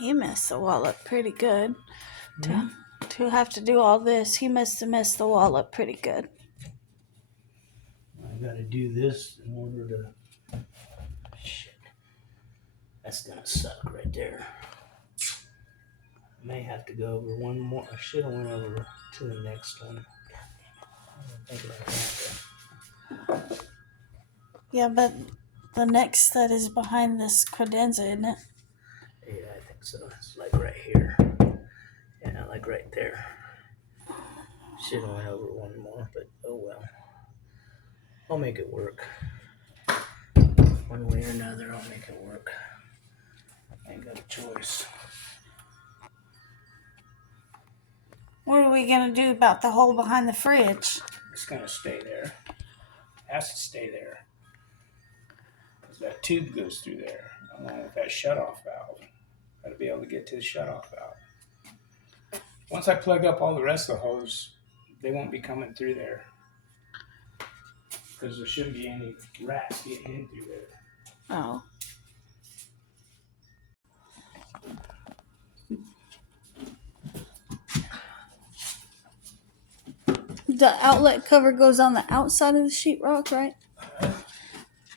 He messed the wall up pretty good. To have to do all this, he must have messed the wall up pretty good. I gotta do this in order to... Shit. That's gonna suck right there. I may have to go over one more. I should have went over to the next one. I didn't think about that. Yeah, but the next set is behind this credenza, isn't it? Yeah, I think so. It's like right here. Yeah, like right there. Should have went over one more, but oh well. I'll make it work. One way or another, I'll make it work. I ain't got a choice. What are we going to do about the hole behind the fridge? It's going to stay there. It has to stay there. Because that tube goes through there, along with that shutoff valve. Got to be able to get to the shutoff valve. Once I plug up all the rest of the hose, they won't be coming through there. Because there shouldn't be any rats getting in through there. Oh. The outlet cover goes on the outside of the sheetrock, right?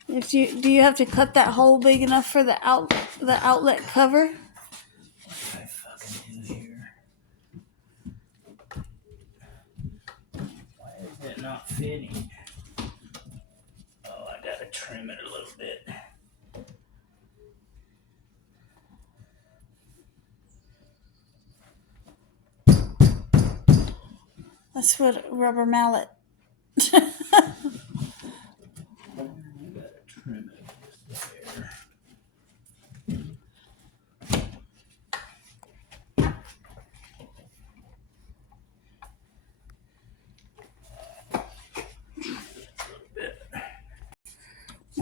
Do you have to cut that hole big enough for the outlet cover? What did I fucking do here? Why is it not fitting? Oh, I gotta trim it a little bit. That's what rubber mallet. I gotta trim it just there.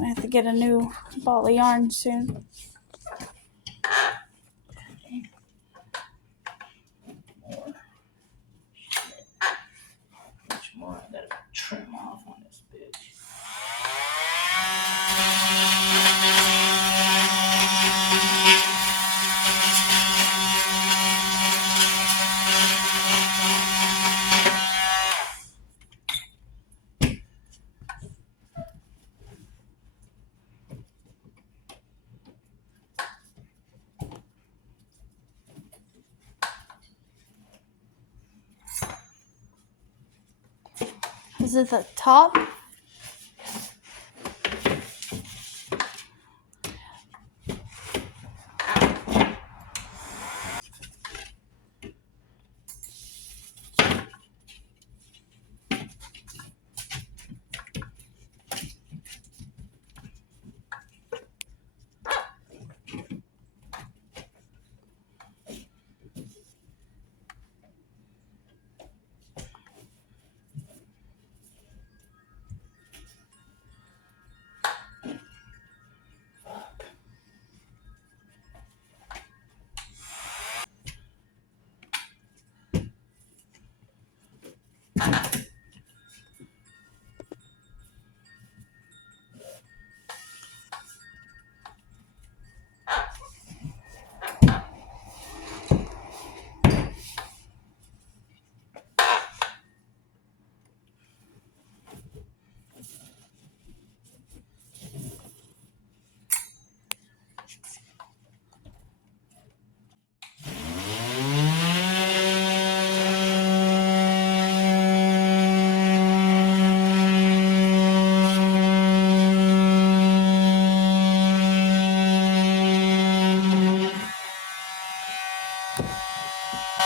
I have to get a new ball of yarn soon. Much more I gotta trim off on this bitch. Is it the top?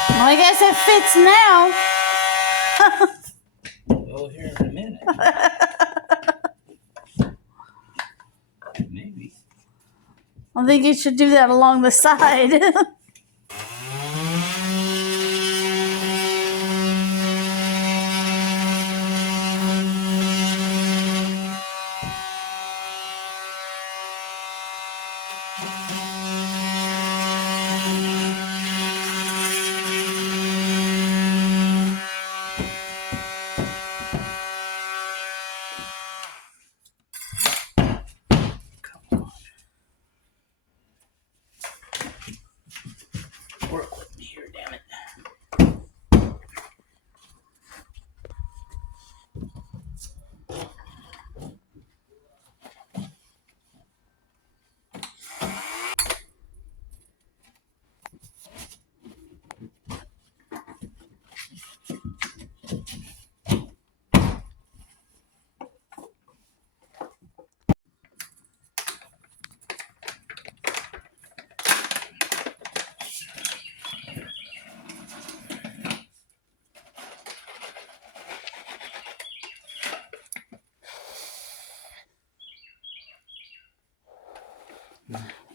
Well, I guess it fits now. Well, here in a minute. Maybe. I think you should do that along the side.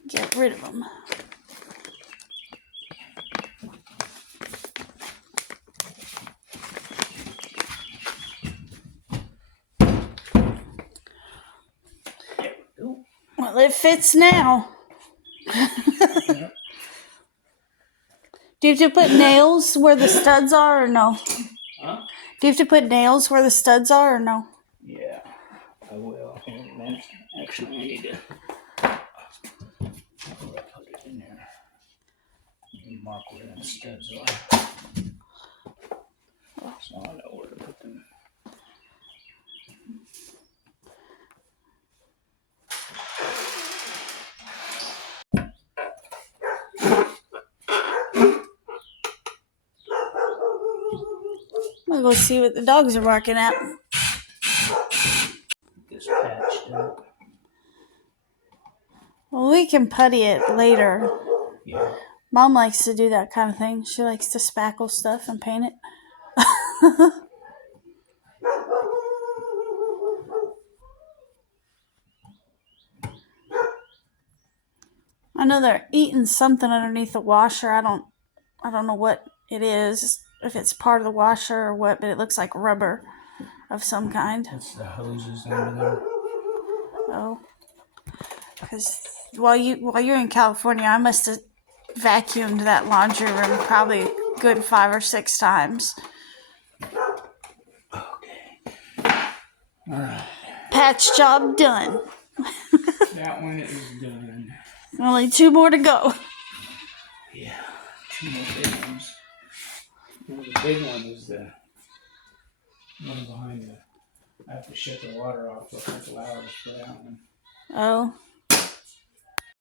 Get rid of them. Well, it fits now. Yep. Do you have to put nails where the studs are or no? Huh? Do you have to put nails where the studs are or no? Yeah, I will here in a minute. Actually, I need to put it in there. And mark where the studs are. So I know where to put them. I'm gonna go see what the dogs are barking at. This patched up. Well, we can putty it later. Yeah. Mom likes to do that kind of thing. She likes to spackle stuff and paint it. I know they're eating something underneath the washer. I don't know what it is, if it's part of the washer or what, but it looks like rubber of some kind. That's the hoses under there. Oh, because while you're in California, I must have vacuumed that laundry room probably good 5 or 6 times. Okay. All right. Patch job done. That one is done. Only 2 more to go. Yeah. 2 more big ones. Well, the big one is the one behind the. I have to shut the water off for a couple hours for that one. Oh.